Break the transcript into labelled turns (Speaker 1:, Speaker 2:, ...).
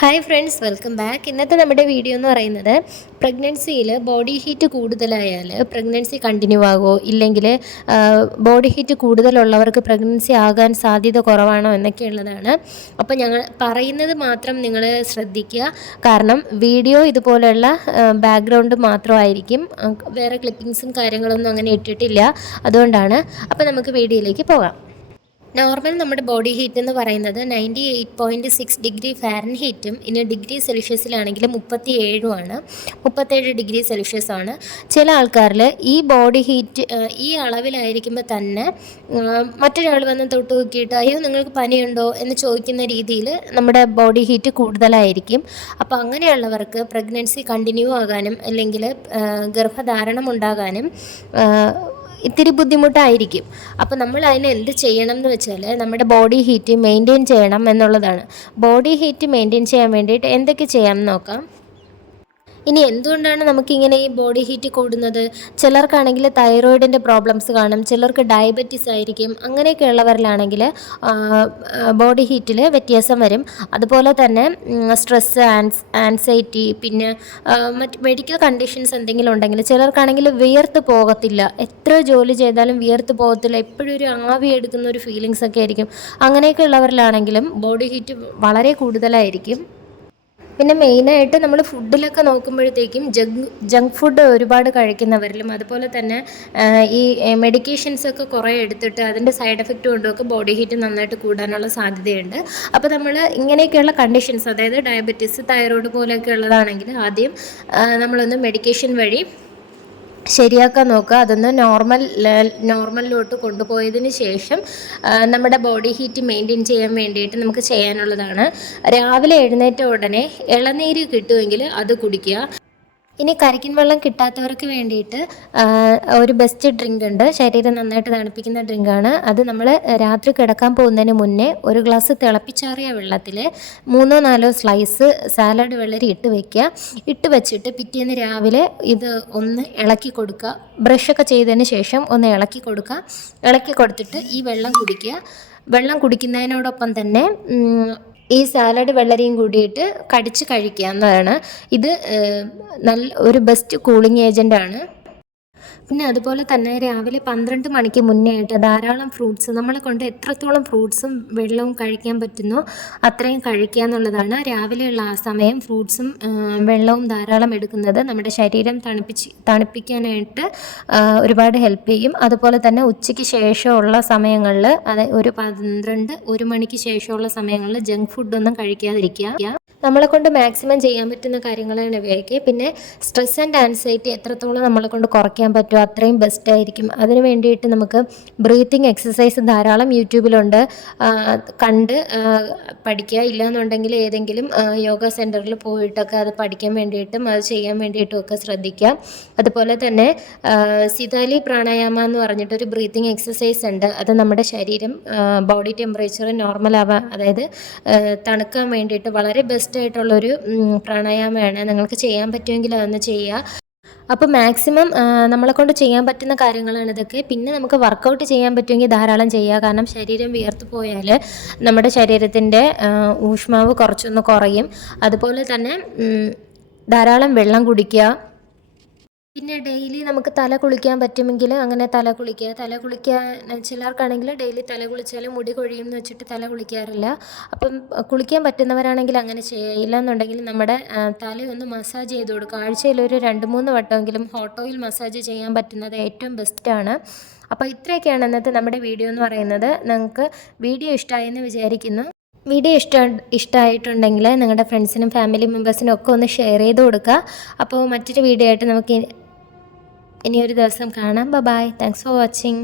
Speaker 1: Hi friends welcome back ഇന്നത്തെ നമ്മുടെ video എന്ന് പറയുന്നത് പ്രഗ്നൻസിയിൽ ബോഡി ഹീറ്റ് കൂടുതലായാൽ പ്രഗ്നൻസി കണ്ടിന്യൂ ആകുമോ ഇല്ലെങ്കിൽ ബോഡി ഹീറ്റ് കൂടുതലുള്ളവർക്ക് പ്രഗ്നൻസി ആകാൻ സാധ്യത കുറവാണോ എന്നൊക്കെയുള്ളതാണ്. അപ്പോൾ ഞങ്ങൾ പറയുന്നത് മാത്രം നിങ്ങൾ ശ്രദ്ധിക്കുക. കാരണം വീഡിയോ ഇതുപോലെയുള്ള ബാക്ക്ഗ്രൗണ്ട് മാത്രമായിരിക്കും. വേറെ ക്ലിപ്പിങ്സും കാര്യങ്ങളൊന്നും അങ്ങനെ ഇട്ടിട്ടില്ല. അതുകൊണ്ടാണ്. അപ്പോൾ നമുക്ക് വീഡിയോയിലേക്ക് പോകാം. നോർമൽ നമ്മുടെ ബോഡി ഹീറ്റ് എന്ന് പറയുന്നത് ninety eight point six degree ഫാരൻ ഹീറ്റും ഇനി ഡിഗ്രി സെൽഷ്യസിലാണെങ്കിൽ മുപ്പത്തി ഏഴുമാണ് മുപ്പത്തേഴ് ഡിഗ്രി സെൽഷ്യസ് ആണ്. ചില ആൾക്കാരിൽ ഈ ബോഡി ഹീറ്റ് ഈ അളവിലായിരിക്കുമ്പോൾ തന്നെ മറ്റൊരാൾ വന്ന് തൊട്ട് നോക്കിയിട്ട് അയ്യോ നിങ്ങൾക്ക് പനിയുണ്ടോ എന്ന് ചോദിക്കുന്ന രീതിയിൽ നമ്മുടെ ബോഡി ഹീറ്റ് കൂടുതലായിരിക്കും. അപ്പോൾ അങ്ങനെയുള്ളവർക്ക് പ്രഗ്നൻസി കണ്ടിന്യൂ ആകാനും അല്ലെങ്കിൽ ഗർഭധാരണം ഉണ്ടാകാനും ഇത്തിരി ബുദ്ധിമുട്ടായിരിക്കും. അപ്പോൾ നമ്മൾ അതിന് എന്ത് ചെയ്യണം എന്ന് വെച്ചാൽ നമ്മുടെ ബോഡി ഹീറ്റ് മെയിന്റെയിൻ ചെയ്യണം എന്നുള്ളതാണ്. ബോഡി ഹീറ്റ് മെയിന്റെയിൻ ചെയ്യാൻ വേണ്ടിയിട്ട് എന്തൊക്കെ ചെയ്യാം നോക്കാം. ഇനി എന്തുകൊണ്ടാണ് നമുക്കിങ്ങനെ ഈ ബോഡി ഹീറ്റ് കൂടുന്നത്? ചിലർക്കാണെങ്കിൽ തൈറോയിഡിന്റെ പ്രോബ്ലംസ് കാണും ചിലർക്ക് ഡയബറ്റീസ് ആയിരിക്കും അങ്ങനെയൊക്കെ ഉള്ളവരിലാണെങ്കിൽ ബോഡി ഹീറ്റിൽ വ്യത്യാസം വരും. അതുപോലെ തന്നെ സ്ട്രെസ്സ് ആൻസ് ആൻസൈറ്റി പിന്നെ മറ്റ് മെഡിക്കൽ കണ്ടീഷൻസ് എന്തെങ്കിലും ഉണ്ടെങ്കിൽ ചിലർക്കാണെങ്കിൽ വിയർത്ത് പോകത്തില്ല. എത്ര ജോലി ചെയ്താലും വിയർത്ത് പോകത്തില്ല. എപ്പോഴും ഒരു ആവി എടുക്കുന്ന ഒരു ഫീലിങ്സ് ഒക്കെ ആയിരിക്കും. അങ്ങനെയൊക്കെ ഉള്ളവരിലാണെങ്കിലും ബോഡി ഹീറ്റ് വളരെ കൂടുതലായിരിക്കും. പിന്നെ മെയിനായിട്ട് നമ്മൾ ഫുഡിലൊക്കെ നോക്കുമ്പോഴത്തേക്കും ജങ്ക് ജങ്ക് ഫുഡ് ഒരുപാട് കഴിക്കുന്നവരിലും അതുപോലെ തന്നെ ഈ മെഡിക്കേഷൻസ് ഒക്കെ കുറേ എടുത്തിട്ട് അതിന്റെ സൈഡ് എഫക്റ്റ് കൊണ്ടുമൊക്കെ ബോഡി ഹീറ്റ് നന്നായിട്ട് കൂടാനുള്ള സാധ്യതയുണ്ട്. അപ്പോൾ നമ്മൾ ഇങ്ങനെയൊക്കെയുള്ള കണ്ടീഷൻസ് അതായത് ഡയബറ്റീസ് തൈറോയ്ഡ് പോലെയൊക്കെ ഉള്ളതാണെങ്കിൽ ആദ്യം നമ്മളൊന്ന് മെഡിക്കേഷൻ വഴി ശരിയാക്കാൻ നോക്കുക. അതൊന്ന് നോർമൽ നോർമലിലോട്ട് കൊണ്ടുപോയതിന് ശേഷം നമ്മുടെ ബോഡി ഹീറ്റ് മെയിന്റെയിൻ ചെയ്യാൻ വേണ്ടിയിട്ട് നമുക്ക് ചെയ്യാനുള്ളതാണ്. രാവിലെ എഴുന്നേറ്റ ഉടനെ ഇളനീര് കിട്ടുമെങ്കിൽ അത് കുടിക്കുക. ഇനി കരിക്കിൻ വെള്ളം കിട്ടാത്തവർക്ക് വേണ്ടിയിട്ട് ഒരു ബെസ്റ്റ് ഡ്രിങ്ക് ഉണ്ട്. ശരീരം നന്നായിട്ട് തണുപ്പിക്കുന്ന ഡ്രിങ്കാണ് അത് നമ്മൾ രാത്രി കിടക്കാൻ പോകുന്നതിന് മുന്നേ ഒരു ഗ്ലാസ് തിളപ്പിച്ചാറിയ വെള്ളത്തിൽ മൂന്നോ നാലോ സ്ലൈസ് സാലഡ് വെള്ളരി ഇട്ട് വെക്കുക. ഇട്ട് വെച്ചിട്ട് പിറ്റേന്ന് രാവിലെ ഇത് ഒന്ന് ഇളക്കി കൊടുക്കുക. ബ്രഷൊക്കെ ചെയ്തതിന് ശേഷം ഒന്ന് ഇളക്കി കൊടുക്കുക. ഇളക്കി കൊടുത്തിട്ട് ഈ വെള്ളം കുടിക്കുക. വെള്ളം കുടിക്കുന്നതിനോടൊപ്പം തന്നെ ഈ സാലഡ് വെള്ളരിയും കൂടിയിട്ട് കടിച്ച് കഴിക്കാവുന്നതാണ്. ഇത് നല്ല ഒരു ബെസ്റ്റ് കൂളിംഗ് ഏജന്റാണ് പിന്നെ അതുപോലെ തന്നെ രാവിലെ പന്ത്രണ്ട് മണിക്ക് മുന്നേ ആയിട്ട് ധാരാളം ഫ്രൂട്ട്സ് നമ്മളെ കൊണ്ട് എത്രത്തോളം ഫ്രൂട്ട്സും വെള്ളവും കഴിക്കാൻ പറ്റുന്നോ അത്രയും കഴിക്കുക എന്നുള്ളതാണ് രാവിലെയുള്ള ആ സമയം ഫ്രൂട്ട്സും വെള്ളവും ധാരാളം എടുക്കുന്നത് നമ്മുടെ ശരീരം തണുപ്പിച്ച് തണുപ്പിക്കാനായിട്ട് ഒരുപാട് ഹെൽപ്പ് ചെയ്യും. അതുപോലെ തന്നെ ഉച്ചയ്ക്ക് ശേഷമുള്ള സമയങ്ങളിൽ അതായത് ഒരു പന്ത്രണ്ട് ഒരു മണിക്ക് ശേഷമുള്ള സമയങ്ങളിൽ ജങ്ക് ഫുഡൊന്നും കഴിക്കാതിരിക്കുക. നമ്മളെ കൊണ്ട് മാക്സിമം ചെയ്യാൻ പറ്റുന്ന കാര്യങ്ങളാണ് ഇവയൊക്കെ. പിന്നെ സ്ട്രെസ് ആൻഡ് ആൻസൈറ്റി എത്രത്തോളം നമ്മളെ കൊണ്ട് കുറയ്ക്കാൻ പറ്റുമോ? അത്രയും ബെസ്റ്റ് ആയിരിക്കും. അതിന് വേണ്ടിയിട്ട് നമുക്ക് ബ്രീത്തിങ് എക്സസൈസ് ധാരാളം യൂട്യൂബിലുണ്ട്. കണ്ട് പഠിക്കുക. ഇല്ലയെന്നുണ്ടെങ്കിൽ ഏതെങ്കിലും യോഗ സെന്ററിൽ പോയിട്ടൊക്കെ അത് പഠിക്കാൻ വേണ്ടിയിട്ടും അത് ചെയ്യാൻ വേണ്ടിയിട്ടും ഒക്കെ ശ്രദ്ധിക്കുക. അതുപോലെ തന്നെ സിതാലി പ്രാണായാമ എന്ന് പറഞ്ഞിട്ടൊരു ബ്രീത്തിങ് എക്സസൈസ് ഉണ്ട്. അത് നമ്മുടെ ശരീരം ബോഡി ടെമ്പറേച്ചർ നോർമൽ ആവാൻ അതായത് തണുക്കാൻ വേണ്ടിയിട്ട് വളരെ ബെസ്റ്റായിട്ടുള്ളൊരു പ്രാണായാമമാണ്. നിങ്ങൾക്ക് ചെയ്യാൻ പറ്റുമെങ്കിൽ അതൊന്ന് ചെയ്യുക. അപ്പോൾ മാക്സിമം നമ്മളെ കൊണ്ട് ചെയ്യാൻ പറ്റുന്ന കാര്യങ്ങളാണ് ഇതൊക്കെ. പിന്നെ നമുക്ക് വർക്കൗട്ട് ചെയ്യാൻ പറ്റുമെങ്കിൽ ധാരാളം ചെയ്യുക കാരണം ശരീരം വിയർത്ത് പോയാൽ നമ്മുടെ ശരീരത്തിന്റെ ഊഷ്മാവ് കുറച്ചൊന്ന് കുറയും. അതുപോലെ തന്നെ ധാരാളം വെള്ളം കുടിക്കുക. പിന്നെ ഡെയിലി നമുക്ക് തല കുളിക്കാൻ പറ്റുമെങ്കിൽ അങ്ങനെ തല കുളിക്കുക. തല കുളിക്കാൻ ചിലർക്കാണെങ്കിൽ ഡെയിലി തല കുളിച്ചാൽ മുടി കൊഴിയും എന്ന് വെച്ചിട്ട് തല കുളിക്കാറില്ല. അപ്പം കുളിക്കാൻ പറ്റുന്നവരാണെങ്കിൽ അങ്ങനെ ചെയ്യില്ല എന്നുണ്ടെങ്കിൽ നമ്മുടെ തലയൊന്ന് മസാജ് ചെയ്ത് കൊടുക്കുക. ആഴ്ചയിൽ ഒരു രണ്ട് മൂന്ന് വട്ടമെങ്കിലും ഹോട്ട് ഓയിൽ മസാജ് ചെയ്യാൻ പറ്റുന്നത് ഏറ്റവും ബെസ്റ്റാണ് അപ്പോൾ ഇത്രയൊക്കെയാണ് ഇന്നത്തെ നമ്മുടെ വീഡിയോ എന്ന് പറയുന്നത്. നിങ്ങൾക്ക് വീഡിയോ ഇഷ്ടമായെന്ന് വിചാരിക്കുന്നു. വീഡിയോ ഇഷ്ട ഇഷ്ടമായിട്ടുണ്ടെങ്കിൽ നിങ്ങളുടെ ഫ്രണ്ട്സിനും ഫാമിലി മെമ്പേഴ്സിനും ഒക്കെ ഒന്ന് ഷെയർ ചെയ്ത് കൊടുക്കുക. അപ്പോൾ മറ്റൊരു വീഡിയോ ആയിട്ട് നമുക്ക് ഇനി ഒരു ദിവസം കാണാം. Bye thanks for watching